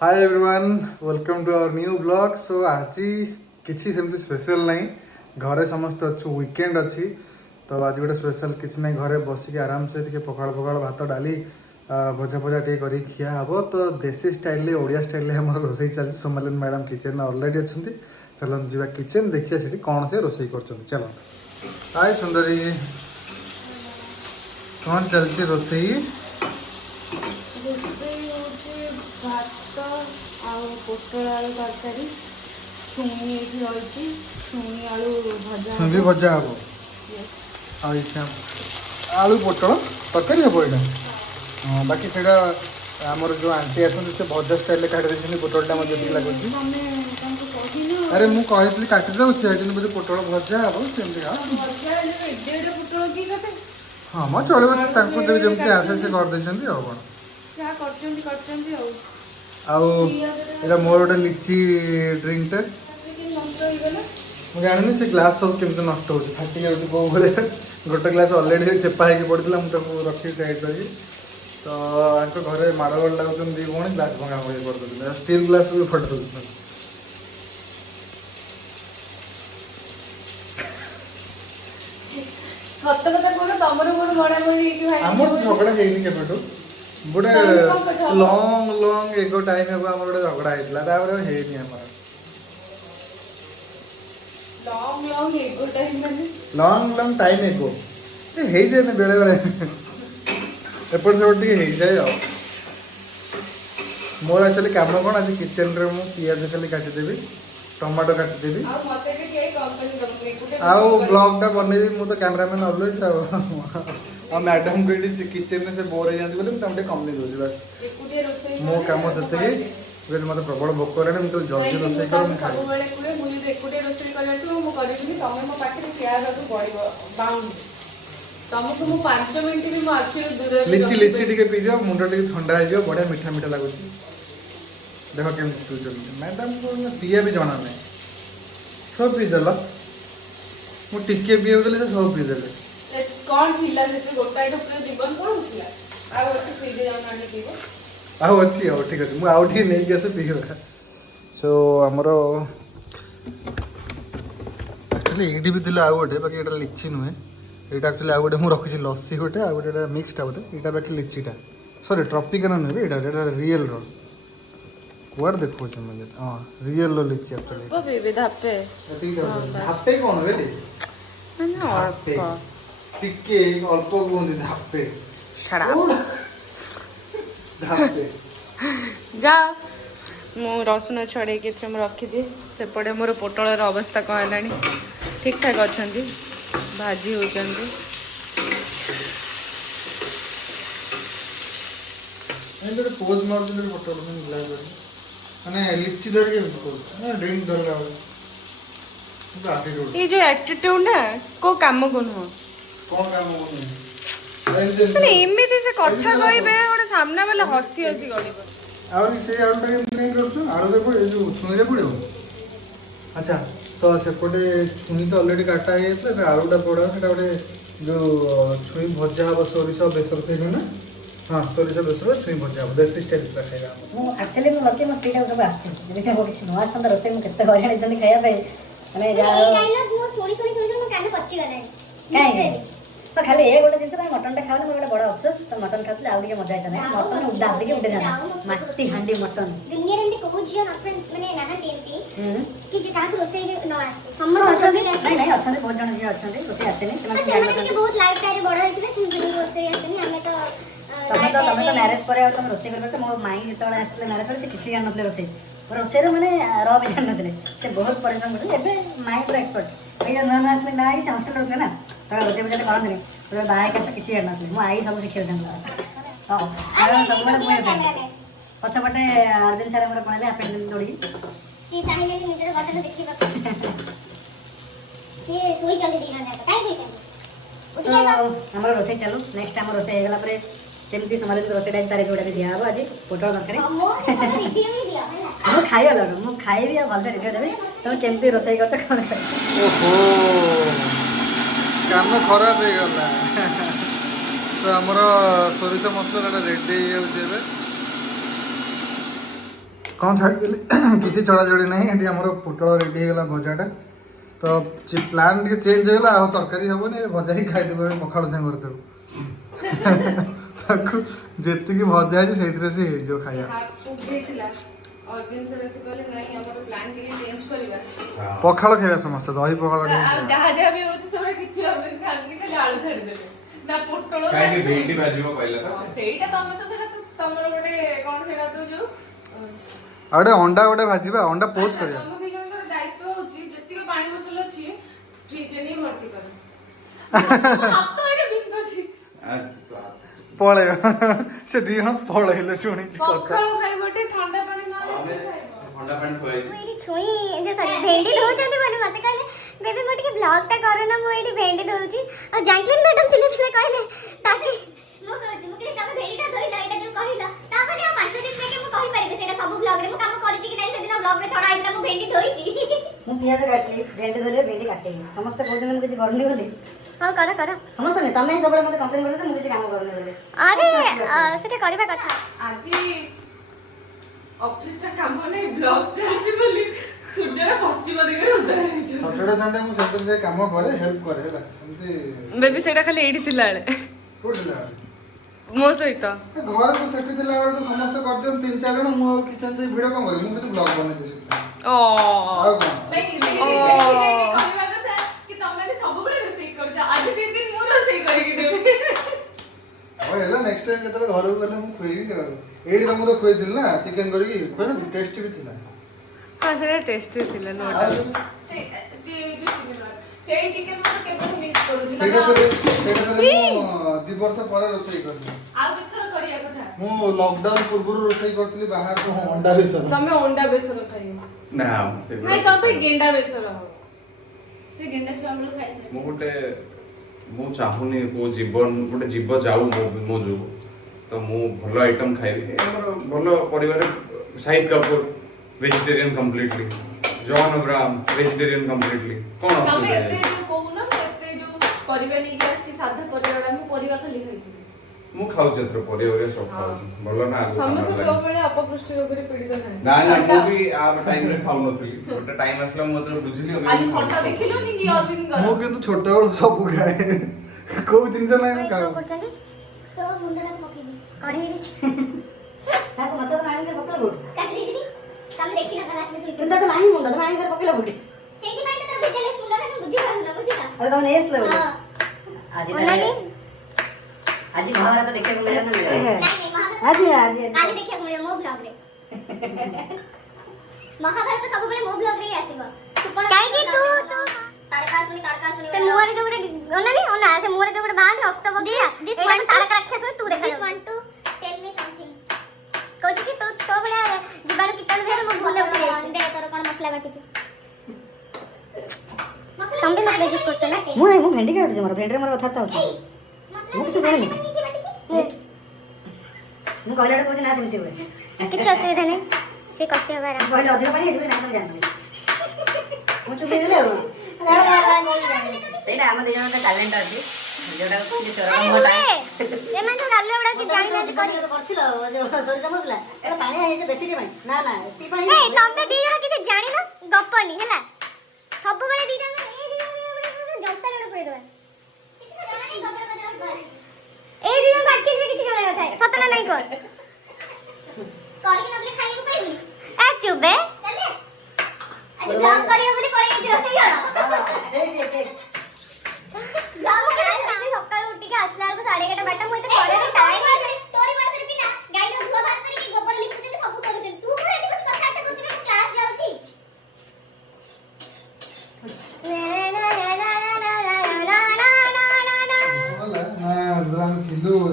Hi everyone, welcome to our new blog. So आज किसी सेमती स्पेशल नहीं, घरे समस्त अच्छु वीकेंड अच्छी तो आज गोटे स्पेशल किसी ना घरे बसिक आराम से टे पखाड़ पखाड़ भात डाली भजा भजा टे कर खिया हे तो देसी स्टाइल ओडिया स्टाइल आम रोसे चलती। सोमालिन मैडम किचन में अलरेडी अच्छा। चलते जी किचन देखिए से कौन से रोसे कर चलते। हाय सुंदरी, कौन चलती रोसे? भात ଆଉ ପୋଟଳ ଆଳୁ ତରକାରୀ ଛୁଇଁ ଏଇଠି ରହିଛି ଛୁଇଁ ଆଳୁ ଭଜା छुंदी भजा हे आलू पोटल तरकारी हे यहाँ। हाँ बाकी से आमर जो आंटी आसते से भजा स्टाइल काटी पोटलटा मत जी लगुच। अरे मुझे कही काटी दे कि मुझे पोटल भजा हे सेमती हाँ मैं चलो जमी आसे से करदे कौन आउ मोर गोटे लिची ड्रिंकटे मुझे जानी से ग्लास सब केमती नष्ट हो फाटी जाऊँगी कौ भाई गोटे ग्लास अलरेडी चेपा हो पड़ा मुझे रखी साइड रही तो आंक घरे माड़गोड़ लगुच दी भौणी ग्लास भंगा भंगी कर दे स्टील ग्लास भी फट दे। आमर झगड़ा है गोटे लंग लंग एगो टाइम हे आम गोटे झगड़ा होता है लंग लंग टाइम एगो हो जाए बेले बेले एपट सेपट टे जाए। मोर एक्चुअली काम कौन आज किचन रे मु पियाज खाली काटिदेवी टमाटो काटिदेवी आउ ब्लॉगटा बनैबी मु तो कैमरामैन अलवेज आ मैडम को ये किचन में से बोर हो जाती बोले मुझे कमी दूसरी बस मो कम से मत प्रबल भोक है मुझे जल्दी रोसे लिची लिची टे पी दियो मुंड टे ठंडा हो बढ़िया मीठा मीठा लगुच। देख केमती पीछे मैडम को पीए भी जना ना सब पीदेल मुझे पीऊली सब पीदेले कौन थिला से गोटाई पूरा जीवन कौन थिला आ अच्छे फ्रिज जाना पीबो आउ अच्छी आउ ठीक अच्छे मुझे नहीं कैसे पीवा। सो आमर एक्चुअली ये भी दिला आउ गोटे बाकी ये लिची नुहे यहाँ एक्चुअली आउ गोटे मुझे रखी लस्सी गोटे आ गोटे मिक्सटा गोटे यहाँ बाकी लिचीटा सॉरी ट्रॉपिकल नुहे यहाँ रियल रो देखो मुझे हाँ रियल लिची एक्चुअली धापे कौन रे टिके अल्प कहते धापे जा मु रसुण छड़े रखीदी सेपटे मोर पोटलर अवस्था कौन है ठीक ठाक अच्छा भाजी होती पोज मार पोटल मैंने लिची धरिए ड्रिंक धरला ये जो एटीट्यूड ना को काम को नुह कौन काम माने एमिति से कथा कहबे ओडे सामना वाला हसी हसी गड़िबो आउरी से आउटा नहीं करछु आरो देखो ये जो छुईरे पड़ो। अच्छा तो सेपटे छुई तो ऑलरेडी काटा है तो आलूटा पड़ा सेटा गोटे जो छुई भजा हम सोरिष बेसर थी ना हाँ सोरिष बेसर छुई भजा हम देसी स्टाइल पूरा खाइबा मु एक्चुअली मु लकी मो स्टेट सब आछि जेते हो किसी नवा संदर रोसे मु केते हरियाणा जन खाया पे माने जा डायलॉग मु सोरी मु काने पच्ची गले काहे तो खाली ए गोटे जिंस मटन टा खावले मोर गोटे बड़ा अफसोस तो मटन खातले आउ के मजा आइता नै मटन उडा के उडे जाना माटी हांडी मटन दुनिया रे एंती कहू जियो नफन माने नाना टेंटी कि जे काकू रोसे न आसु सम्मत अछन नहीं अछन बहुत जन जे अछन रोसे आसे नै ସେମାନେ जान बहुत लाइफ टाइम बड़ होइतले सिंपल रोसे आसे नै हमें तो मैरेज पर तुम रोसे कर मो माई जो आसते मैरेज पर किसी जान ना रोसे रोसे मैंने र भी जान ना से बहुत परिश्रम करते माई पूरा एक्सपर्ट ये ना आसले ना से हॉस्टल रोके ना तो रोसे बजे करते तो बाहर करते किसी जान ना मो आई सब शिखे हाँ सब मुझे पछपटे अरविंद सारे मोर कहले आप दौड़ी कि चाहिए कि निजर घटना देखि ये सोई जल्दी दिना जाए काई देखि हमर रोसे चालू नेक्स्ट टाइम रोसे हेगला पर सेमती समाज रोसे टाइम तारीख जोड़ा भी दिया हबो आज पोटल तरकारी मु खाइयो ल मु खाइबी आ भलसे रिव्यू देबी तुम केमती रोसे करते कोन ओहो काम खराब हो गला तो हमर सोरिष मसला रेडी हो जेबे कौन छाड़ी किसी चढ़ा चढ़ी नहीं ये आम पोटल रेडी होगा भजाटा तो प्लान टे चेंज होगा आ तरकारी हेनी भजा ही खाईदेव पखाड़ सागर देव जी भजा है से खाया पखाड़ खाଇବା समस्त दही पखाड़ जहाँ जहाँ भी होची सब किछि अरविंद खाली खाली आलू छाड़ी देले ना पोटल काहे भेंडी भाजीबो कहला त सेटा तमे तो सेटा तमरो गोटे कोन सेटा तो जो आड़े अंडा गोटे भाजीबा अंडा पोच करिया तम दी जन दायित्व होची जति पानी बोतल अछि फ्रिज ने भर्ती कर हाथ तो एटा बिंदु छी पळे से दी हम पळेले सुनी की कथा पखाळ खाइबटे ठंडा पानी ना ठंडा पानी थोई ମୁଁ ଏଇଠି ଛୁଇଁ ଯେ ସରି ଭେଣ୍ଡି ଧୋଉଛନ୍ତି ବୋଲି ମୋତେ କହିଲେ ବେବି ମୁଁ ଟିକେ ବ୍ଲଗ୍ଟା କରୁନା ମୁଁ ଏଇଠି ଭେଣ୍ଡି ଧୋଉଛି ଆଉ ଜାଙ୍କଲିନ୍ ମ୍ୟାଡ଼ାମ୍ ଥିଲେ କହିଲେ ତାକି ମୁଁ କହୁଛି ମୁଁ କହିଲି ତମେ ଭେଣ୍ଡିଟା ଧୋଇଲ ଏଇଟା ଯୋଉ କହିଲ ତାପରେ ଆଉ 5 ଦିନ ପାଇଁ ମୁଁ କହିପାରିବି ସେଇଟା ସବୁ ବ୍ଲଗ୍ରେ ମୁଁ କାମ କରିଛି କି ନାହିଁ ସେଦିନ ବ୍ଲଗ୍ରେ ଛଡ଼ା ହେଇଥିଲା ମୁଁ ଭେଣ୍ଡି ଧୋଇଛି ମୁଁ ପିଆଜ କାଟିଲି ଭେଣ୍ଡି ଧୋଇଲେ ଭେଣ୍ଡି କାଟିଲି ସମସ୍ତେ କହୁଛନ୍ତି ମୁଁ କିଛି କରୁନି ବୋଲି ହଉ କର କର ସମସ୍ତେ ନାହିଁ ତମେ ସବୁବେଳେ ମୋତେ କମ୍ପ୍ଲେନ୍ କରୁଛ ମୁଁ କିଛି କାମ କରୁନି ବୋଲି ଆରେ ସେଟା କରିବା କଥା আজি ऑफिस टा काम नै ब्लॉग चलछि बोली सूर्यरा पश्चिम दिगरे उदय होइछ सैटरडे संडे मु सेंटर जे काम करे हेल्प करे हला सेंती बेबी सेटा खाली एडी थिलाळे कोठला मो सहित घर को सेठी थिला बेले तो समस्त कर दियन 3-4 जण मु किचन जे वीडियो काम करे मु किछ ब्लॉग बने दिस ओ आउ कोन नहीं कहबा କଥା कि तमे सब बळे रोसई कर जा आज 3 दिन मु रोसई करी कि देबे ओ हेला नेक्स्ट टाइम केतले घर को गले मु खोइबी एडी तुम तो खोइ दिल ना चिकन करी खोइ ना टेस्टी भी थिला हां सेटा टेस्टी थिला नो डाउट से चिकन मत केबे मिक्स करू सेटा करे मु 2 वर्ष परे रोसई करली आ किथर करिया कथा मु लॉकडाउन पूर्व रोसई करतली बाहर को अंडा बेसन तमे अंडा बेसन खाइयो ना नहीं तमे गेंडा बेसन हो से गेंडा छुआ हम लोग खाइ से मु गोटे मु चाहुनी को जीवन गोटे जीव जाऊ मो जो तो मु भलो आइटम खाइबी हमर भलो परिवार Shahid Kapoor vegetarian completely John Abraham vegetarian completely कोन तमे एते जो कहू ना एते जो परिबा नै आछि साधा परिबाडा मु परिबा खाली खाइती मु खाउ छत्र परिवार सब खाउ भलो ना आलू समस्त जो बळे अपपुष्टि रोगरे पीड़ित नै ना ना मु भी आ टाइम रे खाउ नथली गोटे टाइम आसला मु तो बुझली खाली फोटो देखिलो नी कि अरविंद कर मु किंतु छोटा बेल सब खाए को जिंस नै मैं खाऊ କରୁଛନ୍ତି ତ ମୁଣ୍ଡଟା ପକେଇ ଦେଇଛି କଢେଇ ଦେଇଛି ତାକୁ ମୋତେ ତ ଆଣିକି ପକେଇଲା କୋଉଠି କାଟି ଦେଇଥିଲି ତମେ ଦେଖିନ କଲା କି ସୁଇଟ କିନ୍ତୁ ତାକୁ ନାହିଁ ମୁଣ୍ଡ ତମେ ଆଣିକି ପକେଇଲା କୋଉଠି ସେଇଥିପାଇଁ ତ ତମେ ଭିଜେଲେସ୍ ମୁଣ୍ଡଟା ତମେ ବୁଝିପାରୁନ ବୁଝିଲ ଆରେ ତମେ ନେଇ ଆସିଲ ବୋଧେ ହଁ ଆଜି ଅନାନି ଆଜି ମହାଭାରତ ଦେଖିବାକୁ ମିଳିଲା ନା ନାଇଁ ନାଇଁ ମହାଭାରତ ଆଜି ଆଜି କାଲି ଦେଖିବାକୁ ମିଳିବ ମୋ ବ୍ଲଗରେ ମହାଭାରତ ସବୁବେଳେ ମୋ ବ୍ଲଗରେ ହିଁ ଆସିବ କାହିଁକି ତୁ ତାଡ଼କା ଶୁଣି ସେ ମୁହଁରେ ଯୋଉ ଗୋଟେ ଅନାନି ଅନା ସେ ମୁହଁରେ ଯୋଉ ଗୋଟେ ବାହାନ୍ତି ଅଷ୍ଟପଦି ଦିସ୍ ୱାନ୍ ତାଡ଼କା ରାକ୍ଷା ଶୁଣି ତୁ ଦେଖା this one to tell me something କହୁଛି କି ତୁ ତୋ ଭଳିଆ ଜୀବାଣୁ କୀଟାଣୁ ଦେହରେ ମୁଁ ଭୁଲ ଉଠି ଯାଇଛି ଦେ ତୋର କ'ଣ ମସଲା ବାଟିଛୁ ତମେ ବି ମତେ ବେଜିସ୍ କରୁଛ ନା ମୁଁ ନାହିଁ ମୁଁ ଭେଣ୍ଡି କାଟୁଛି ମୋର ଭେଣ୍ଡିରେ ମୋର କଥାବାର୍ତ୍ତା ହଉଛି ମୁଁ କିଛି ଶୁଣିନି ମୁଁ କହିଲା ବେଳେ କହୁଛି ନା ସେମିତି ହୁଏ କିଛି ଅସୁବିଧା ନାହିଁ ସେ କଷି ହବାର ମୁଁ କହିଲେ ଅଧିକ ପାଣି ହେଇଯିବ ନା ତମେ ଜାଣିବି ମୁଁ ଚୁପ୍ ହେଇଗଲି ଆଉ ସେଇଟା ଆମ ଦି ଜଣଙ୍କ ଟ୍ୟାଲେଣ୍ଟ ଅଛି ଯୋଉଟା କୁହନ୍ତି ଚୋର ଏମାନେ ତ ଗାଲୁ ଗୁଡ଼ା କିଛି ଜାଣିନାହାନ୍ତି କରି କରିଥିଲ ଯୋଉ ସୋରିଷ ମସଲା ଏଟା ପାଣି ହେଇଛି ବେଶୀ ଟିକେ ପାଣି ନା ନା ଏତିକି ପାଣି ଏ ତମେ ଦି ଜଣ କିଛି ଜାଣିନ ଗପନି ହେଲା ସବୁବେଳେ ଦି ଜଣ ଜନ୍ତା ଜଣ କହିଦବା ଏଇ ଦି ଜଣ ଆକ୍ଚୁଆଲି କିଛି ଜଣା ନଥାଏ ସତ ନା ନାଇଁ କର କରିକି ନଦେଲେ ଖାଇବାକୁ ପାଇବୁନି ଏ ଚୁବେ ଚାଲେ ଆଜି ବ୍ଲଗ କରିବ ବୋଲି ପଳେଇ ଯାଇଛୁ ରୋଷେଇ ଘର ବ୍ଲଗ ଆମେ ସକାଳୁ ଉଠିକି ଆସିଲା ବେଳକୁ 11:30 ବାରଟା ମୁଁ ଏତେ ପଢ଼େନି ଟାଇମ୍ ତୋରି ବୟସରେ ପିଲା ଗାଈର ଧୁଆ ବାହାର କରିକି ଗୋବର ଲିପୁଛନ୍ତି ସବୁ କରୁଛନ୍ତି ତୁ କଣ ଏଠି ବସି କଥାବାର୍ତ୍ତା କରୁଛୁ ମୁଁ କ୍ଲାସ୍ ଯାଉଛି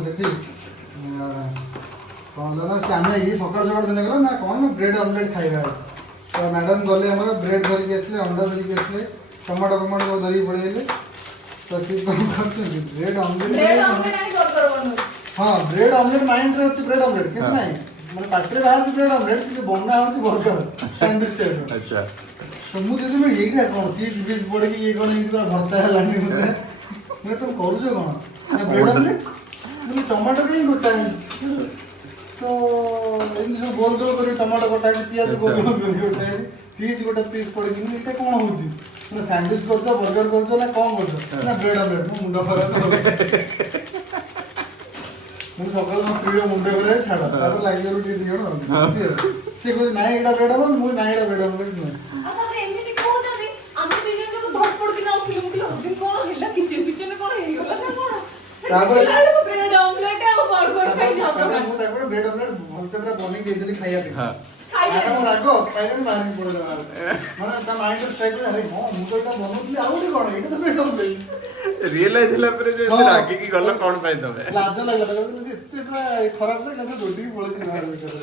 ସେଠି କ'ଣ ନା ସେ ଆମେ ଏଇ ସକାଳୁ ସକାଳୁ ଦିନ ଗଲା ନା କ'ଣ ନା ବ୍ରେଡ୍ ଅମଲେଟ୍ ଖାଇବା ଅଛି ତ ମ୍ୟାଡ଼ାମ୍ ଗଲେ ଆମର ବ୍ରେଡ୍ ଧରିକି ଆସିଲେ ଅଣ୍ଡା ଧରିକି ଆସିଲେ ଟମାଟୋ ଫମାଟୋ ସବୁ ଧରିକି ପଳେଇଲେ ତ ସିଏ କ'ଣ କରୁଛନ୍ତି ବ୍ରେଡ୍ ଅମଲେଟ୍ ହଁ ବ୍ରେଡ୍ ଅମଲେଟ୍ ମାଇଣ୍ଡରେ ଅଛି ବ୍ରେଡ୍ ଅମଲେଟ୍ କିନ୍ତୁ ନାହିଁ ମାନେ ପାଟିରେ ବାହାରୁଛି ବ୍ରେଡ୍ ଅମଲେଟ୍ କିନ୍ତୁ ବନା ହେଉଛି ବର୍ଗର ସ୍ୟାଣ୍ଡୱିଚ୍ ଟାଇପ୍ର अच्छा ତ ମୁଁ ଯଦି ଏଇଟା କ'ଣ ଚିଜ୍ ଫିଜ୍ ପଡ଼ିକି ଇଏ କ'ଣ ଏମିତି ପୁରା ଭର୍ତ୍ତା ହେଲାଣି ମୋତେ ମୁଁ ତମେ କରୁଛ କ'ଣ ବ୍ରେଡ୍ ଅମଲେଟ୍ ଟମାଟୋ କାହିଁ ଗୋଟା ହେଇଛି तो ଏମିତି ସବୁ ଗୋଲ ଗୋଲ କରି ଟମାଟୋ କଟା ହେଇଛି ପିଆଜ ଗୋଲ ଗୋଲ କରି କଟା ହେଇଛି ଚିଜ ଗୋଟେ ପିସ୍ ପଡ଼ିଛି ମୁଁ ଏଇଟା କ'ଣ ହେଉଛି ମାନେ ସ୍ୟାଣ୍ଡୱିଚ କରୁଛ ବର୍ଗର କରୁଛ ନା କ'ଣ କରୁଛ ନା ବ୍ରେଡ୍ ଅମଲେଟ୍ ମୋ ମୁଣ୍ଡ ଖରାପ ମୁଁ ସକାଳୁ ମୋ ସ୍ତ୍ରୀର ମୁଣ୍ଡ ଖରାପ ଛାଡ଼ ତାପରେ ଲାଗିଗଲୁ ଟିକେ ଦି ଜଣ ସେ କହୁଛି ନାଇଁ ଏଇଟା ବ୍ରେଡ୍ ଅମଲେଟ୍ ମୁଁ ନାଇଁ ଏଇଟା ବ୍ରେଡ୍ ଅମଲେଟ୍ ନୁହେଁ ତାପରେ ମୁଁ ତାକୁ ବ୍ରେଡ୍ ଅମଲେଟ୍ ଭଲସେ ପୁରା ବନେଇ ଦେଇଥିଲି ଖାଇବା ପାଇଁ ମୋ ରାଗ ଖାଇଲେନି ବାହାରିକି ପଳେଇଲା ମାନେ ତା ମାଇଣ୍ଡ ଷ୍ଟ୍ରାଇକ୍ ଆରେ ହଁ ମୁଁ ତ ଏଇଟା ବନଉଥିଲି ଆଉ ଗୋଟେ କ'ଣ ଏଇଟା ତ ବ୍ରେଡ୍ ଅମଲେଟ୍ ରିଏଲାଇଜ ହେଲା ପରେ ଯେ ରାଗିକି ଗଲ କ'ଣ ପାଇଁ ତମେ ଲାଜ ଲାଗିଲା ତାକୁ ସେ ଏତେ ପୁରା ଖରାପ ଲାଗିଲା ସେ ଦୌଡ଼ିକି ପଳେଇଛି ବାହାର ଭିତରେ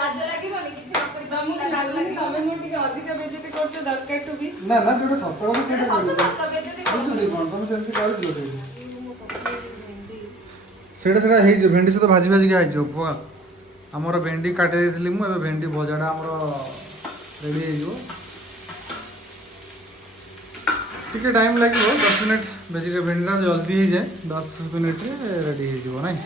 ଲାଜ ଲାଗିବନି କିଛି ନ କରି ତମକୁ ଲାଜ ଲାଗି ତମେ ମୋର ଟିକେ ଅଧିକ ବେଜତି କରୁଛ ଦରକାର ଟୁ ବି ନା ନା ଯୋଉଟା ସତ କଥା ସେଇଟା କହିବି ବେଜତି ବୁଝୁଛି କ'ଣ ତମେ ସେମିତି କରିଥିଲ ସେଇଠି ସେଇଟା ହେଇଯିବ ଭେଣ୍ଡି ସହିତ ଭାଜି ଭାଜିକି ହେଇଯିବ ପୁଆ ଆମର ଭେଣ୍ଡି କାଟି ଦେଇଥିଲି ମୁଁ ଏବେ ଭେଣ୍ଡି ଭଜାଟା ଆମର ରେଡ଼ି ହେଇଯିବ ଟିକେ ଟାଇମ୍ ଲାଗିବ 10 ମିନିଟ୍ ବେଜିକା ଭେଣ୍ଡିଟା ଜଲ୍ଦି ହେଇଯାଏ 10 ମିନିଟ୍ରେ ରେଡ଼ି ହେଇଯିବ ନାଇଁ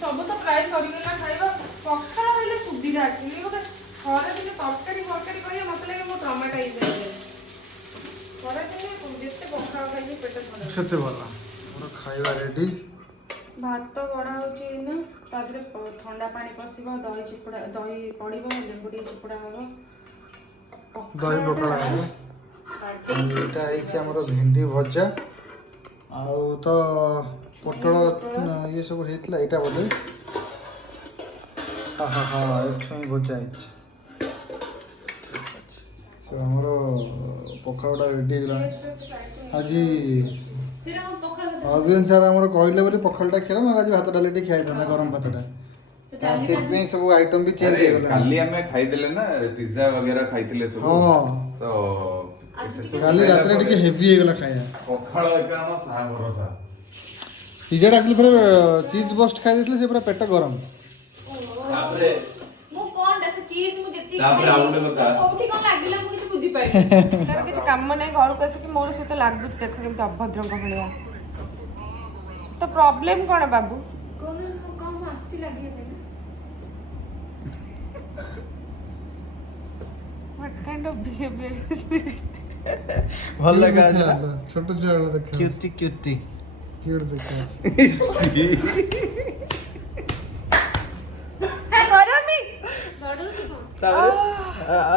ସବୁ ତ ପ୍ରାୟ ସରିଗଲା ଖାଇବା ପଖାଳ ହେଲେ ସୁବିଧା ଆକ୍ଚୁଆଲି ଗୋଟେ ଘରେ ଟିକେ ତରକାରୀ କରିବା ମତେ ଲାଗେ ମୋ ଟମାଟୋ ହେଇଯାଏ ଘରେ ଟିକେ ଯେତେ ପଖାଳ ଖାଇବି ପେଟ ଥଣ୍ଡା ସେତେ ଭଲ ଆମର ଖାଇବା ରେଡ଼ି ଭାତ ବଢ଼ା ହେଉଛି ଏଇନା ତା ଦେହରେ ଥଣ୍ଡା ପାଣି ପଶିବ ଦହି ଚିପୁଡ଼ା ଦହି ପଡ଼ିବ ଲେମ୍ବୁ ଟିକେ ଚିପୁଡ଼ା ହେବ ଦହି ପଖାଳ ହେବ ଏଇଟା ହେଇଛି ଆମର ଭେଣ୍ଡି ଭଜା ଆଉ ତ ପୋଟଳ ଇଏ ସବୁ ହେଇଥିଲା ଏଇଟା ବୋଧେ ହଁ ଏଠୁ ହିଁ ଭଜା ହେଇଛି ଠିକ୍ ଅଛି ସେ ଆମର ପଖାଳଟା ରେଡ଼ି ହେଇଗଲାଣି ଆଜି ଅଭିୟାନ ସାର୍ ଆମର କହିଲେ ବୋଲି ପଖାଳଟା ଖିଆ ନହେଲେ ଆଜି ଭାତ ଡାଲି ଟିକେ ଖାଇଥାନ୍ତା ଗରମ ଭାତଟା ସେଥିପାଇଁ ସବୁ ଆଇଟମ୍ ବି ଚେଞ୍ଜ ହେଇଗଲା କାଲି ଆମେ ଖାଇଦେଲେ ନା ପିଜ୍ଜା वगैरह ଖାଇଥିଲେ ସବୁ ହଁ ତ କାଲି ରାତିରେ ଟିକେ ହେଭି ହେଇଗଲା ଖାଇବା ପଖାଳ ଏକା ଆମ ସାହା ଭରସା ପିଜାଟା ଆକ୍ଚୁଆଲି ପୁରା ଚିଜ୍ ବଷ୍ଟ ଖାଇ ଦେଇଥିଲେ ସେ ପୁରା ପେଟ ଗରମ ତାପରେ ମୁଁ କଣଟା ସେ ଚିଜ ମୁଁ ଯେତିକି ତାପରେ ଆଉ ଗୋଟେ କଥା କୋଉଠି କଣ ଲାଗିଲା ମୁଁ କିଛି ବୁଝିପାରିନି ତାର କିଛି କାମ ନାହିଁ ଘରକୁ ଆସିକି ମୋର ସହିତ ଲାଗୁଛି ଦେଖ କେମିତି ଅଭଦ୍ରଙ୍କ ଭଳିଆ ତ ପ୍ରୋବ୍ଲେମ କଣ ବାବୁ କଣ ମୁଁ ଆସିଛି ଲାଗିବା ପାଇଁ What kind of behavior is this? ଭଲ ଲାଗା ଛୋଟ ଛୁଆ ବେଳ ଦେଖା କ୍ୟୁଟି କ୍ୟୁଟି କିଉଟ ଦେଖା କରନି ତାପରେ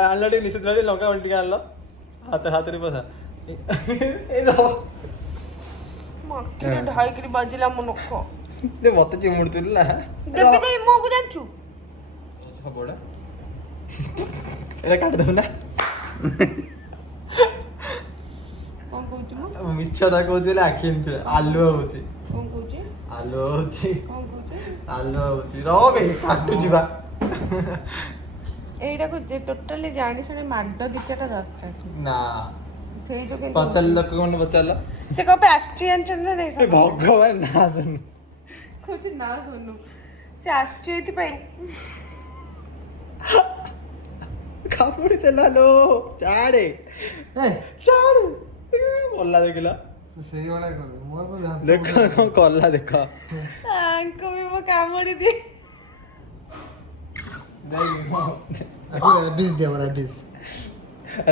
ଆଣିଲ ଟିକେ ନିଶ୍ଚିତ ଭାବେ ଲଙ୍କା ଗୁଣ୍ଡ ଟିକେ ଆଣିଲ ହାତରେ ପସା ଏ ର ମକ୍କିରେ ଢାଇକିରି ବାଜିଲା ମୋ ନଖ ଦେ ମତେ ଚିମୁଡୁଥିଲୁ ନା ଦେବି ଯାଇ ମୁହଁକୁ ଜାଣିଛୁ ସବୁଟା ଏଟା କାଟିଦେବୁ ନା କଣ କହୁଛୁ ମୁଁ ମିଛଟା କହୁଛି ବୋଲି ଆଖି ଏମିତି ଆଲୁଅ ହଉଛି କଣ କହୁଛି ଆଲୁଅ ହଉଛି କଣ କହୁଛି ଆଲୁଅ ହଉଛି ରହବେ କାଟୁଛି ବା ଏଇଟାକୁ ଟୋଟାଲି ଜାଣି ଶୁଣି ମାଡ଼ ଦିଚାଟା ଦରକାର ନା ସେଇ ଯୋଉ ପଚାରିଲ ଲୋକମାନେ ପଚାରିଲ ସେ କଣ ପାଇଁ ଆସିଛି ଜାଣିଛନ୍ତି ନା ନାଇଁ ଭଗବାନ ନା ଶୁଣୁ କହୁଛି ନା ଶୁଣୁ ସେ ଆସିଛି ଏଇଥିପାଇଁ କାମୁଡି ଦେଲା ଲୋ ଚାଡେ ଚାଡେ କଲା ଦେଖିଲ ସେଇଭଳିଆ କରେ ମୋର ତ ଜାଣିଥିବ ଦେଖ କଣ କଲା ଦେଖ ତାଙ୍କୁ ବି ମୁଁ କାମୁଡି ଦିଏ ରାବିସ୍ ଦିଅ ରାବିସ୍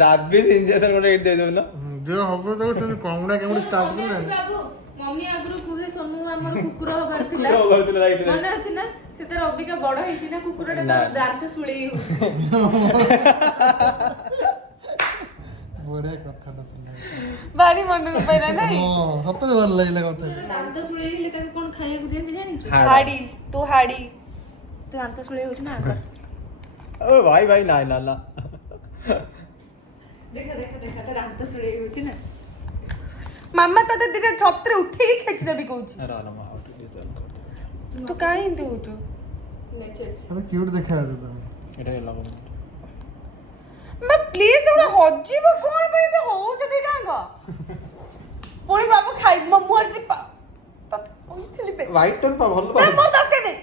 ରାବିସ୍ ଇଞ୍ଜେକ୍ସନ ଗୋଟେ ଏଇଠି ଦେଇଦେବୁ ନା ଦେହ ହବ ତାକୁ ସେ କାମୁଡ଼ା କାମୁଡ଼ି ଷ୍ଟାର୍ଟ କଲେ ବାବୁ ମମି ଆଗରୁ କୁହେ ସୋନୁ ଆମର କୁକୁର ହବାର ଥିଲା ମନେ ଅଛି ନା ସେ ତାର ଅବିକା ବଡ ହେଇଛି ନା କୁକୁରଟା ତାର ଦାନ୍ତ ଶୁଳେଇ ହଉଛି ବଢିଆ କଥାଟା ଥିଲା ଭାରି ମନକୁ ପାଇଲା ନାଇଁ ହଁ ସତରେ ଭଲ ଲାଗିଲା କଥା ଦାନ୍ତ ଶୁଳେଇ ହେଲେ ତାକୁ କଣ ଖାଇବାକୁ ଦିଅନ୍ତି ଜାଣିଛୁ ହାଡ଼। ହାଡି ତୁ ହାଡି ତୁ ଦାନ୍ତ ଶୁଳେଇ ହଉଛି ନା ଓ ଭାଇ ଭାଇ ନାଇଁ ନା ନା ଦେଖ ଦେଖ ଦେଖ ତା ଦାନ୍ତ ଶୁଳେଇ ହଉଛି ନା ମାମା ତତେ ଦିଟା ଛତ୍ରରେ ଉଠେଇ ଛେଚି ଦେବି କହୁଛି ତୁ କାହିଁ ଏମିତି ହଉଛୁ ଆରେ କ୍ୟୁଟ୍ ଦେଖାଯାଉଛି ତମେ ଏଟା ଲଗ ମା ପ୍ଲିଜ ଗୋଟେ ହଜିବ କଣ ପାଇଁ ଏତେ ହଉଛ ଦିଟାଙ୍କ ପୁଣି ବାବୁ ଖାଇ ମୋ ମୁହଁରେ ଯିବା ତତେ କହିଥିଲି ବେ ହ୍ୱାଇଟ ଟୋନ ପା ଭଲ ନା ମୋର ଦରକାର ନାହିଁ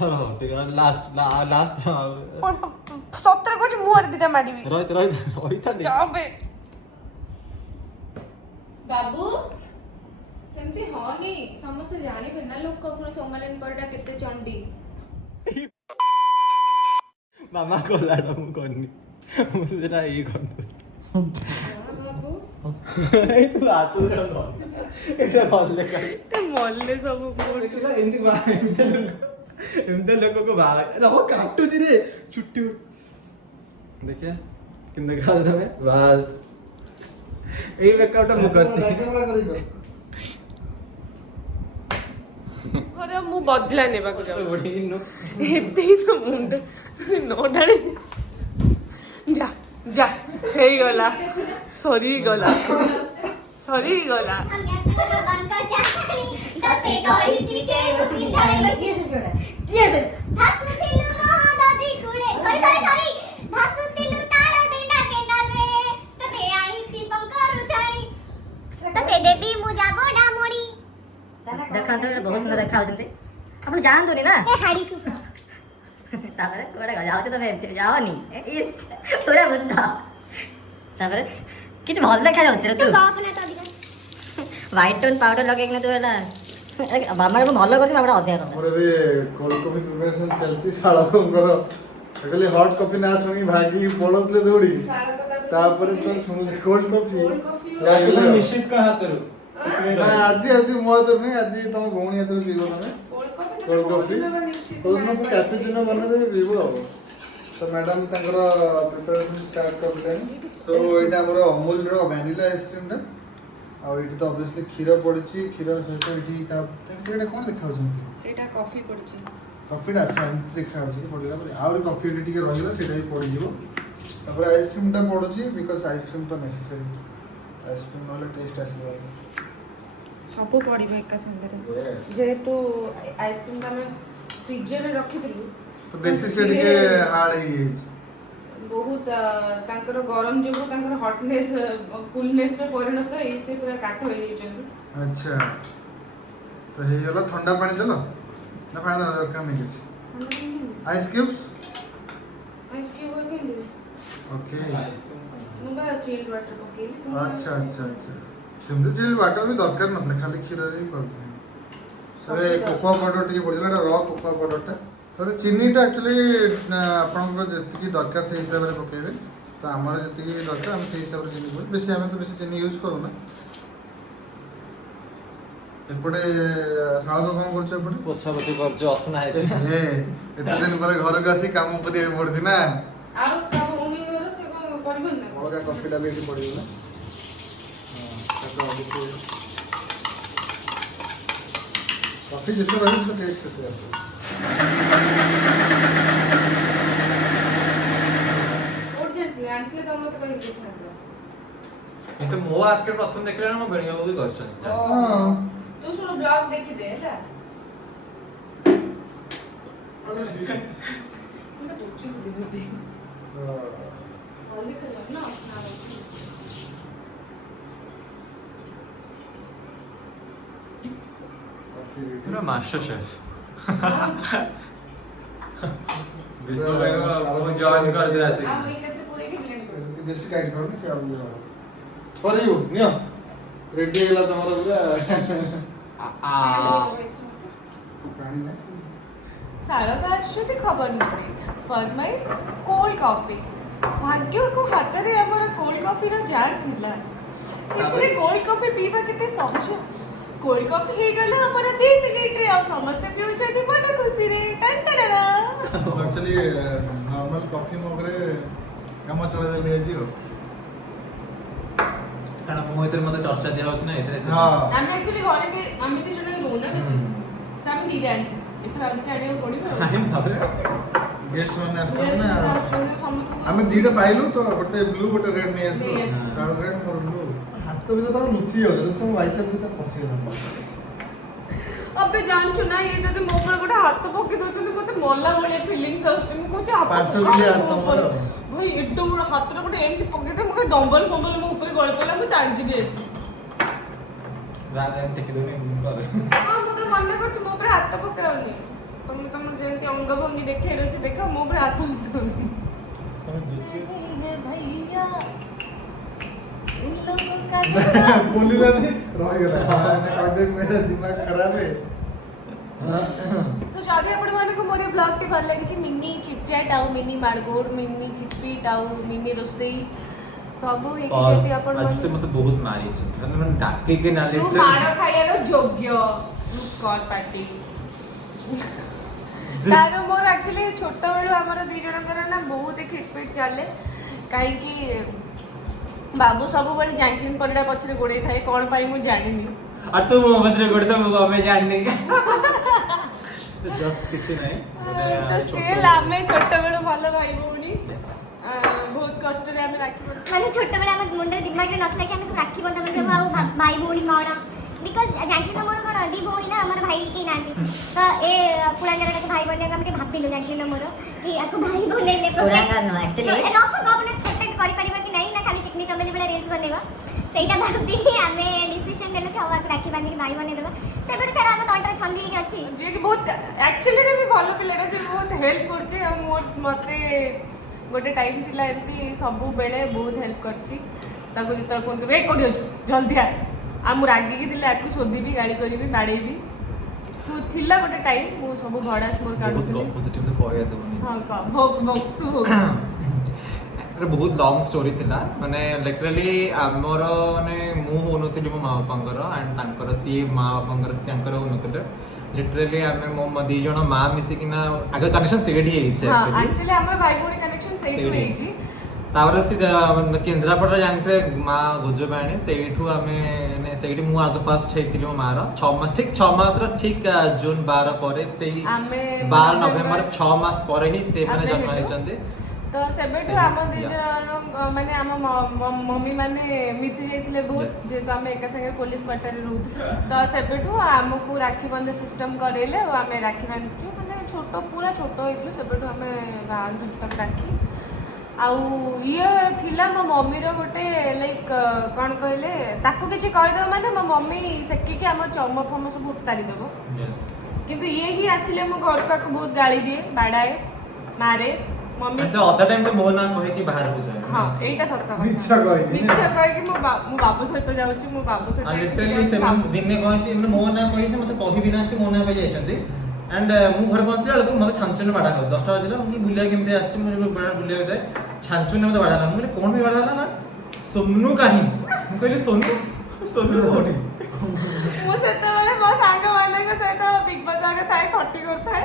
ହଁ ଠିକ ଲାଷ୍ଟ ଲାଷ୍ଟ ସତରେ କହୁଛି ମୁହଁରେ ଦିଟା ମାରିବି ରହିଥା ଯାବେ ବାବୁ ସେମିତି ହନି ସମସ୍ତେ ଜାଣିବେ ନା ଲୋକ ପୁଣି ସୋମାଲିନ ପରିଟା କେତେ ଚଣ୍ଡୀ। ମାମା କଲାଟା ମୁଁ କରିନି ମୁଁ ସେଟା ଇଏ କରିଦେବି ବାବୁ ଏଇ ତୁ ହାତରୁ ଏଇଟା ଭଲ ଲେଖା ମଲେ ସବୁ ଦେଖିଲା ଏମିତି ଲୋକକୁ ବାହା ରହ କାଟୁଛି ରେ ଚୁଟି ଦେଖିଆ କେମିତି ଦେଖା ତମେ ବାସ୍ ଏଇ ମେକଅପଟା ମୁଁ କରିଛି ଘରେ ମୁଁ ବଦଲା ନେବାକୁ ଯାଉଛି ବଢିନୁ ଏତେ ହିଁ ତ ମୁଣ୍ଡ ନଢାଳି ଯା ଯା ହେଇଗଲା ସରିଗଲା ସରିଗଲା। ଦେଖନ୍ତୁ ଏଇଟା ବହୁତ ସୁନ୍ଦର ଦେଖାଯାଉଛନ୍ତି ଆପଣ ଯାଆନ୍ତୁନି ନା ତାପରେ କୁଆଡ଼େ ଯାଉଛ ତମେ ଏମିତି ଯାଅନି ଇସ୍ ପୁରା ବୁଦ୍ଧ ତାପରେ କିଛି ଭଲ ଦେଖାଯାଉଛି ରେ ତୁ ହ୍ୱାଇଟ୍ ଟୋନ୍ ପାଉଡର ଲଗେଇକିନା ତୁ ହେଲା ମାମାକୁ ଭଲ କରୁଛି ମାମାଟା ଅଧିକା ଟଙ୍କା ଆମର ଏବେ କୋଲ୍ଡ କଫି ପ୍ରିପାରେସନ୍ ଚାଲିଛି ଶାଳକଙ୍କର ଆକ୍ଚୁଆଲି ହଟ୍ କଫି ନା ଶୁଣି ଭାଗିକି ପଳଉଥିଲେ ଦୌଡ଼ି ତାପରେ ତ ଶୁଣିଲେ କୋଲ୍ଡ କଫି ନିଶ୍ଚିତ କାହା ହାତରୁ ନା ଆଜି ଆଜି ମୋ ହାତରୁ ନାହିଁ ଆଜି ତମ ଭଉଣୀ ହାତରୁ ପିଇବ ତମେ କୋଲ୍ଡ କଫି କୋଉଦିନ ମୁଁ କ୍ୟାପୁଚିନୋ ବନେଇଦେବି ପିଇବ ଆଉ ତ ମ୍ୟାଡ଼ାମ୍ ତାଙ୍କର ପ୍ରିପାରେସନ୍ ଷ୍ଟାର୍ଟ କରିଲେଣି ସୋ ଏଇଟା ଆମର ଅମୁଲର ଭ୍ୟାନିଲା ଆଇସ୍କ୍ରିମ୍ଟା ଆଉ ଏଇଠି ତ ଅବଭିୟସଲି କ୍ଷୀର ପଡ଼ିଛି କ୍ଷୀର ସହିତ ଏଇଠି ତା ଭିତରେ ଏଇଟା କ'ଣ ଦେଖାଯାଉଛି ଏଇଟା କଫି ପଡିଛି କଫିଟା ଆଚ୍ଛା ଏମିତି ଦେଖାଯାଉଛି ପଡ଼ିଲା ପରେ ଆହୁରି କଫି ଏଠି ଟିକେ ରହିବ ସେଇଟା ବି ପଡ଼ିଯିବ ତାପରେ ଆଇସ୍କ୍ରିମ୍ଟା ପଡ଼ୁଛି ବିକଜ୍ ଆଇସ୍କ୍ରିମ୍ ତ ନେସେସରି ଆଇସ୍କ୍ରିମ୍ ନହେଲେ ଟେଷ୍ଟ ଆସିବନି ସବୁ ପଡ଼ିବ ଏକା ସାଙ୍ଗରେ ଯେହେତୁ ଆଇସ୍କ୍ରିମ୍ଟା ଆମେ ଫ୍ରିଜରରେ ରଖିଥିଲୁ ତ ବେଶୀ ସେ ଟିକେ ହାର୍ଡ ହେଇଯାଇଛି ବହୁତ ତାଙ୍କର ଗରମ ଯୋଗୁଁ ତାଙ୍କର ହଟନେସ୍ କୁଲନେସ୍ରେ ପରିଣତ ହେଇ ସେ ପୁରା କାଠ ହେଇଯାଇଛନ୍ତି। ଆଚ୍ଛା ତ ହେଇଗଲା ଥଣ୍ଡା ପାଣି ଦେଲ ନା ପାଣି ଦେବା ଦରକାର ନାହିଁ କିଛି ଆଇସ୍ କ୍ୟୁବ୍ସ ଆଇସ୍କ୍ରିମ୍ କେମିତି ଓକେ ମୁଁ ବା ଚିଲ୍ଡ ୱାଟର ପକେଇଲି ଆଚ୍ଛା ଆଚ୍ଛା ଆଚ୍ଛା ସେମିତି ଚିଲ୍ଡ ୱାଟର ବି ଦରକାର ନଥିଲା ଖାଲି କ୍ଷୀରରେ ହିଁ କରିଥିଲି ଏବେ କୋକୋଆ ପାଉଡର ଟିକେ ପଡ଼ିଥିଲା ଏଇଟା ର କୋକୋଆ ପାଉଡରଟା ତାପରେ ଚିନିଟା ଆକ୍ଚୁଆଲି ଆପଣଙ୍କର ଯେତିକି ଦରକାର ସେଇ ହିସାବରେ ପକେଇବେ ତ ଆମର ଯେତିକି ଦରକାର ଆମେ ସେଇ ହିସାବରେ ଚିନି ପକେଇବୁ ବେଶୀ ଆମେ ତ ବେଶୀ ଚିନି ୟୁଜ୍ କରୁନା ଏପଟେ ଶାଳକ କ'ଣ କରୁଛ ଏପଟେ ପୋଛାପୋଛି କରୁଛୁ ଅସନା ହେଇଛି ଏତେ ଦିନ ପରେ ଘରକୁ ଆସି କାମ କରିବାକୁ ପଡୁଛି ନା ଆଉ ତା ଭଉଣୀ ଘର ସେ କ'ଣ କରିବନି ନା ଅଲଗା କଫିଟା ବି ଏଠି ପଡ଼ିବ ନା କଫି ଯେତେ ରହିବ ତ ଟେଷ୍ଟ ସେତେ ଆସିବ କୋଉଠି ଜାଣିଥିଲେ ଆଣିଥିଲେ ତ ମୋତେ କହିକି ଦେଇଥାନ୍ତେ। କିନ୍ତୁ ମୋ ଆଖିରେ ପ୍ରଥମ ଦେଖିଲା ମୋ ବେଣୀବାବୁ ବି କରିଛନ୍ତି ହଁ ତୁ ଶୁଣ ବ୍ଲଗ ଦେଖିଦେ ହେଲା ପୁରା ମାଷ୍ଟର ଶେଫ ବିଶ୍ୱ ମୁଁ ଜଏନ୍ କରିଦେଲା ଆଉ ଆସିକି ଏକାଥରେ ପୁରେଇକି blend କରିଦେ। ଏମିତି ବେଶୀ ଟାଇଟ୍ କରୁନି ସେ ଆଉ କରିବୁ ନିଅ ରେଡି ହେଇଗଲା ତମର ପୁରା ପାଣି ନାହିଁ ଶାଳକା ଆସୁଛନ୍ତି ଖବର ନେବେ ଫରମାଇଶ କୋଲ୍ଡ କଫି ଭାଗ୍ୟକୁ ହାତରେ ଆମର କୋଲ୍ଡ କଫିର ଜାର୍ ଥିଲା ଏଥିରେ କୋଲ୍ଡ କଫି ପିଇବା କେତେ ସହଜ କୋଲ୍ଡ କଫି ହେଇଗଲା ଆମର 2 ମିନିଟ୍ରେ ଆଉ ସମସ୍ତେ ପିଉଛନ୍ତି ମନ ଖୁସିରେ ଟଣ୍ଟଡା ଆକ୍ଚୁଆଲି ନର୍ମାଲ କଫି ମଗରେ କାମ ଚଳେଇଦେଲି ଆଜି ଆଉ କାରଣ ମୁଁ ଏଥିରେ ମୋତେ ଚର୍ଚ୍ଚା ଦିଆହେଉଛି ନା ଏଥିରେ ହଁ ଆମେ ଆକ୍ଚୁଆଲି ଘରେ ଆମେ ଦି ଜଣ ରହୁନା ବେଶୀ ତ ଆମେ ଦିଟା ଆଣିଛୁ ଏଥର ଆଉ ଦିଟା ଆଣିବାକୁ ପଡ଼ିବ ଆଉ ଗେଷ୍ଟ ମାନେ ଆସୁଛନ୍ତି ନା ଆସୁଛନ୍ତି ସମସ୍ତଙ୍କୁ ଆମେ ଦିଟା ପାଇଲୁ ତ ଗୋଟେ ବ୍ଲୁ ଗୋଟେ ରେଡ୍ ନେଇ ଆସିଲୁ ନେଇ ଆସିଲୁ। ତାର ରେଡ୍ ମୋର ବ୍ଲୁ ହାତ ଭିତରେ ତାର ଲୁଚି ଯାଉଛି ତ ବାଇସେପ୍ ଭିତରେ ପଶିଗଲା अबे जानछु ना ये जदि मो पर गोटे हाथ पके दउछन मते मल्ला भलिया फीलिंग्स आउछ मु कहछ हाथ 5 किलो हाथ तमर भाई एकदम हाथ रे गोटे एमती पके दे मके डंबल फंबल मो ऊपर गळ पला मु चाल जिबे अछि रात एम टेक दोनी करे हां मते मन्ने करछ मो पर हाथ पकाउनी तुम जेंती अंग भंगी देखे रहछ देखो मो पर हाथ पकाउनी भैया इन लोगों का बोलिलानी ରହିଗଲା କହିଦେ मेरा दिमाग खराब है सो जदि आपको मोर ब्लॉग टी भल लगी मिनी चिटचैट आउ मिनी माड़गोड़ मिनी किटपिट आउ मिनी रोसई सब आज से मत बहुत मारी छै मतलब डाके के ना तू मार खाइयार योग्य कर पार्टी तार मोर एक्चुअली छोट बेलू आमर दी जनकर ना बहुत ही खिटपिट चले कहीं बाबू सब बेले जैंकलिन परिडा पछरे गोड़े थाए कौन पाई मु जानिनी और तू मो पछरे गोड़े तो मो हमें जानने जस्ट किछ नहीं तो स्टिल आमे छोट बेलू भलो भाई भौणी बहुत कष्ट रे आमे राखी बंधन ମାନେ ଛୋଟବେଳେ ଆମ ମୁଣ୍ଡରେ ଦିମାଗରେ ନଥିଲା କି ଆମେ ସବୁ ରାକ୍ଷୀ ବନ୍ଧନ ଦେବୁ ଆଉ ଭାଇ ଭଉଣୀ କ'ଣ ବିକଜ ଜାଙ୍କିନ ମୋର କ'ଣ ଦି ଭଉଣୀ ନା ଆମର ଭାଇ କେହି ନାହାନ୍ତି ତ ଏ କୁଳାଙ୍ଗରଟାକୁ ଭାଇ ବନେଇବାକୁ ଆମେ ଟିକେ ଭାବିଲୁ ଜାଙ୍କିନ ମୋର କି ଆକୁ ଭାଇ ବନେଇଲେ କୁଳାଙ୍ଗର ନୁହଁ actually ଗଭର୍ଣ୍ଣମେଣ୍ଟ ପ୍ରୋଟେକ୍ଟ କରିପାରିବା କି ନାହିଁ ନା ଖାଲି ଚିକନି ଚମେଲି ଭଳିଆ ରିଲ୍ସ ବନେଇବା ସେଇଟା ଭାବିକି ଆମେ ଡିସିସନ୍ ନେଲୁ କି ହଉ ଆକୁ ରାକ୍ଷୀ ବାନ୍ଧିକି ଭାଇ ବନେଇଦେବା ସେବେଠୁ ଛାଡ଼ ଆମ ତଣ୍ଟରେ ଛନ୍ଦି ହେଇକି ଅଛି जे कि बहुत एक्चुअली रे भी भलो पिलेटा जे बहुत हेल्प करछे आ मते गोटे टाइम थिला एमती सबु बेले बहुत हेल्प करछि ताको जितल फोन करबे ए कोडी अछु जल्दी आ मु रागी की थिले आकु सोदीबी गाड़ी करिबी बाडेबी तू थिला गोटे टाइम मु सब भड़ास मोर काढु बहुत पॉजिटिव तो कहया देबनी हां का भोग भोग तू भोग अरे बहुत लॉन्ग स्टोरी थिला माने लिटरली हमर माने मु होनथिली मो मां बापांकर एंड तांकर सी मां बापांकर तांकर होनथिले लिटरली हमें मो दी जण मां मिसी किना आगे कनेक्शन सेडी हे छै हां एक्चुअली हमर भाई भौणी कनेक्शन सेही होई छी तापर सी केन्द्रापड़ा जानथे मां गोजबाणी सेठू हमें सेठी मु आगे फर्स्ट हेतिली मो मार 6 मास ठीक 6 मास रो ठीक जून 12 परे सेही 12 नवंबर 6 मास परे ही से माने जन्म हेचंती तो सेबेठू आम दी जन माने आम मम्मी माने मिसी जाइथिले बहुत जेतो आम एका संगे पुलिस क्वार्टर रू तो सेबेठू आमको राखी बंधन सिस्टम करेले और आम राखी बांधु माने छोट पूरा छोट होइतलो सेबेठू आम बांधु तक राखी आउ ये थिला मो मम्मी रो गोटे लाइक कोन कहले ताको किछि कहि दो माने मो मम्मी सेकी के आम चम फम सब उतारी देबो यस किंतु ये ही आसिले मो घर पाक बहुत गाली दिए बाडाए मारे मम्मी अच्छा अदर टाइम से मोह ना कहे कि बाहर हो जाए हां एटा सत्य बात मिच्छा कहि मिच्छा कहि कि मो बाबू सहित जाउची मो बाबू सहित लिटरली से दिन कहै छी मोह ना कहि से मते कहि बिना से मोह ना कहि जायछंती एंड मु घर पहुंचला बेलको मते छानचुन बाडा कर 10 टा बजिला मु बुलिया केमते आछी मु बड़ा बुलिया जाय छानचुन मते बाडा मु कोन भी बाडा ना सोमनु काहे मु कहली सोनू कोठी मो सेते बेले मो सांग माने के सहित बिग बस आगे थाए खट्टी करथाए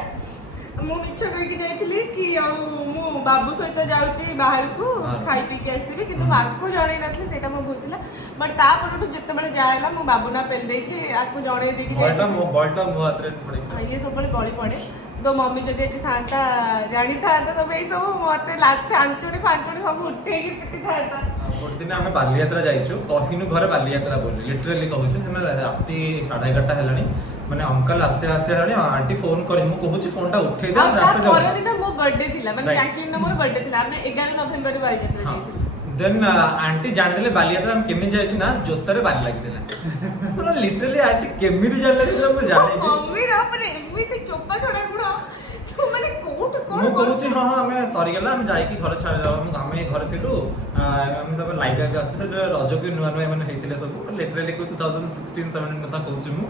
मु मिछ कहि जाइथिली कि मु बाबू सहित जाउची बाहर को खाई पी के आसीबी किंतु बाकू जणे नथि सेटा मो भूतिला बट ता परटू जत्ते बेले जायला मो बाबू ना पेल दे कि आकू जणे दे कि बॉलटा मो हातरे पड़े ये सब बेले गली पड़े तो मम्मी जदि आज थांता जानी थांता सब ए सब मते लाच आंचुड़ी फांचुड़ी सब उठे की पिटी थांता गोटे दिन आम बालीयात्रा जाइछु कहिनु घर बालीयात्रा बोली लिटरली कहूछु सेना राती 11:30 हेलानी माने अंकल आसे हेलानी आंटी फोन करी मु कहूछु फोनटा उठेई दे रास्ता जाऊ पर दिन मो बर्थडे थिला माने जैकलिन मोर बर्थडे थिला हमने 11 नवंबर रे बालीयात्रा जाइथिलु देन आंटी जान देले बालीयात्रा हम केमि जाइछु ना जोतरे बाली लागि देला पूरा लिटरली आंटी केमि जान लागि हम जाने मम्मी रा पर एमिति चोपा छोड़ा गुडा तू माने कोट कोन मु कहूछु हां हमें सॉरी गेला हम जाई कि घर छाड़ हम घर थिलु हम सब लाइव आगे आस्ते से रज के नुआ नुआ माने हेतिले सब लिटरली को 2016 17 कथा कहूछु मु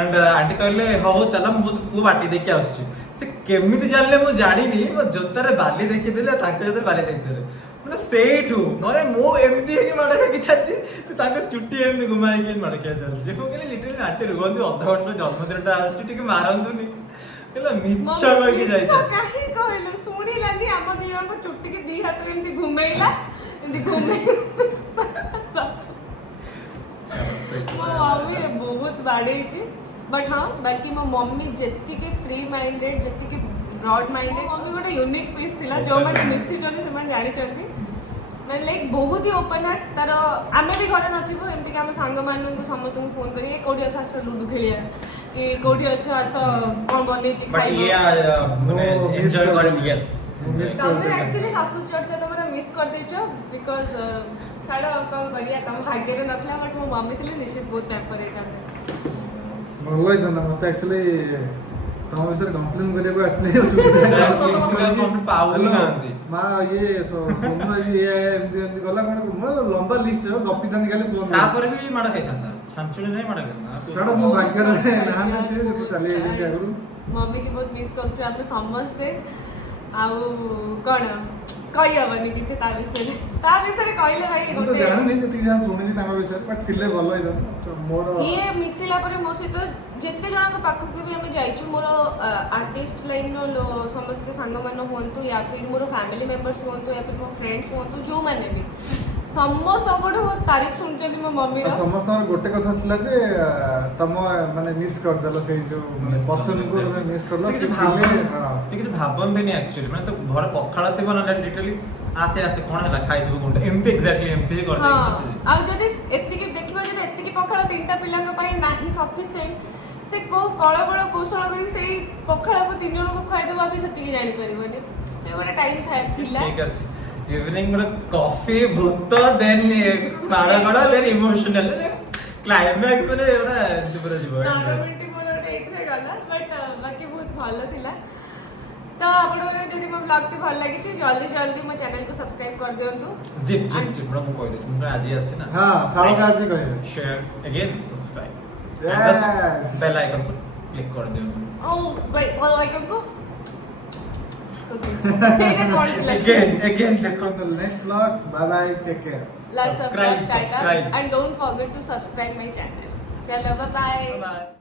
एंड आंटी कहले हो चला मु तू बाटी देखि आछी से केमिति जानले मु जानिनी मो जोतरे बाली देखि देले ताके जोतरे बाली देखि देले माने सेठू नरे मो एमती है कि माडा कि छाची ताके चुट्टी एमती घुमाई के माडा के चलछि मु कहले लिटरली आंटी रुगंदी अधा घंटा जन्मदिनटा आछी ठीक मारंतुनी कहला मिच्छा कहि के जाई काहे कहलो सुनिलानी हम दिया को चुट्टी के दी हाथ रे एमती घुमेइला एमती घुमे मो मम्मी बहुत बाड़े छी बट हां बाकी मो मम्मी जत्ती के फ्री माइंडेड जत्ती के ब्रॉड माइंडेड मम्मी गोटे यूनिक पीस थिला जो माने मिसी जने से माने जानि चंती मैं लाइक बहुत ही ओपन हार्ट तार आमे भी घरे नथिबो एमती कि हम संग मानन को समस्त को फोन करी कोडी आस लूडो खेलिया कि कोडी अच्छा आस कोन बने छी बट ये माने एंजॉय कर यस तुम एक्चुअली सासू चर्चा तो मैंने मिस कर देछो बिकॉज़ छाड़ो कौन करिया तुम भाग्य रे नथला बट मो मम्मी थिले निश्चित बहुत पैम्पर हे करते ଭଲ ହେଇଥାନ୍ତା ମୋତେ ଆକ୍ଚୁଆଲି ତମ ବିଷୟରେ କମ୍ପ୍ଲେନ୍ କରିବାକୁ ଆସିଲେ ସୁବିଧା କମ୍ପ୍ଲେନ୍ ପାଉ ହିଁ ନାହାନ୍ତି। ମା ଇଏ ସୋନୁ ଇଏ ଏମିତି ଏମିତି ଗଲା କ'ଣ ମୋର ଲମ୍ବା ଲିଷ୍ଟ ଗପିଥାନ୍ତି ଖାଲି ଫୋନ୍ ତାପରେ ବି ମାଡ଼ ଖାଇଥାନ୍ତା ଛାଞ୍ଚୁଳି ନାହିଁ ମାଡ଼ ଖାଇଥାନ୍ତା ଛାଡ଼ ମୋ ଭାଗ୍ୟରେ ନାହାନ୍ତି ସିଏ ସେ ତ ଚାଲି ଯାଇଛନ୍ତି ଆଗରୁ। ମମି କି ବହୁତ ମିସ୍ କରୁଛୁ ଆମେ ସମସ୍ତେ। ଆଉ କ'ଣ କହିହବନି କିଛି ତା ବିଷୟରେ କହିଲେ ଭାଇ ମୁଁ ତ ଜାଣିନି ଯେତିକି ଯାହା ଶୁଣିଛି ତାଙ୍କ ବିଷୟରେ ବଟ୍ ଥିଲେ ଭଲ ହେଇଥାନ୍ତା ମୋର। ଇଏ ମିଶିଲା ପରେ ମୋ ସହିତ ଯେତେ ଜଣଙ୍କ ପାଖକୁ ବି ଆମେ ଯାଇଛୁ ମୋର ଆର୍ଟିଷ୍ଟ ଲାଇନ୍ର ସମସ୍ତେ ସାଙ୍ଗମାନେ ହୁଅନ୍ତୁ ୟା ଫିର୍ ମୋର ଫ୍ୟାମିଲି ମେମ୍ବର୍ସ ହୁଅନ୍ତୁ ୟା ଫିର୍ ମୋ ଫ୍ରେଣ୍ଡସ୍ ହୁଅନ୍ତୁ ଯେଉଁମାନେ ବି ସମସ୍ତଙ୍କଠୁ ତାରିଫ ଶୁଣିଛନ୍ତି ମୋ ମମିର। ସମସ୍ତଙ୍କର ଗୋଟେ କଥା ଥିଲା ଯେ ତମ ମାନେ ମିସ୍ କରିଦେଲ ସେଇ ଯୋଉ ପର୍ସନକୁ ତମେ ମିସ୍ କରିଦେଲ ସେ କିଛି ଭାବନ୍ତିନି ଆକ୍ଚୁଆଲି ମାନେ ତ ଘରେ ପଖାଳ ଥିବ ନା ଲିଟରାଲି ଆସେ କ'ଣ ହେଲା ଖାଇଦେବ ଗୁଣ୍ଡ ଏମିତି ଏକ୍ଜାକ୍ଟଲି ଏମିତି ହିଁ କରିଦେଇଛି। ଆଉ ଯଦି ଏତିକି ଦେଖିବା ଯଦି ଏତିକି ପଖାଳ 3ଟା ପିଲାଙ୍କ ପାଇଁ ନାହିଁ ସଫିସିଏଣ୍ଟ ସେ କୋଉ କଳବଳ କୌଶଳ କରି ସେଇ ପଖାଳକୁ 3 ଜଣଙ୍କୁ ଖୁଆଇଦେବ ଆମେ ସେତିକି ଜାଣିପାରିବନି। ସେ ଗୋଟେ ଟାଇମ୍ ଥିଲା। ଠିକ୍ ଅଛି ଇଭିନିଂ ଗୋଟେ କଫି ଭୂତ ଦେନ୍ ମାଡ଼ଗଡ଼ ଦେନ୍ ଇମୋସନାଲ କ୍ଲାଇମ୍ୟାକ୍ସ ମାନେ ଏଗୁଡ଼ା ପୁରା ଯିବ। 9 ମିନିଟ୍ ମୋର ଗୋଟେ ଏଇଥିରେ ଗଲା ବଟ୍ ବାକି ବହୁତ ଭଲ ଥିଲା। ତ ଆପଣମାନେ ଯଦି ମୋ ବ୍ଲଗ୍ଟି ଭଲ ଲାଗିଛି ଜଲ୍ଦି ମୋ ଚ୍ୟାନେଲକୁ ସବସ୍କ୍ରାଇବ୍ କରିଦିଅନ୍ତୁ। ଜିପ୍ ମୁଁ କହିଦେଉଛି ମୁଁ ଆଜି ଆସିଛି ନା। ହଁ ସାଳକା ଆଜି କହିବେ share again subscribe Yes. Just bell icon को क्लिक कर दियो। बेल आइकन को again देखो So next vlog, bye bye, take care. like, Subscribe. and don't forget to subscribe my channel. Chalo, bye bye. Bye.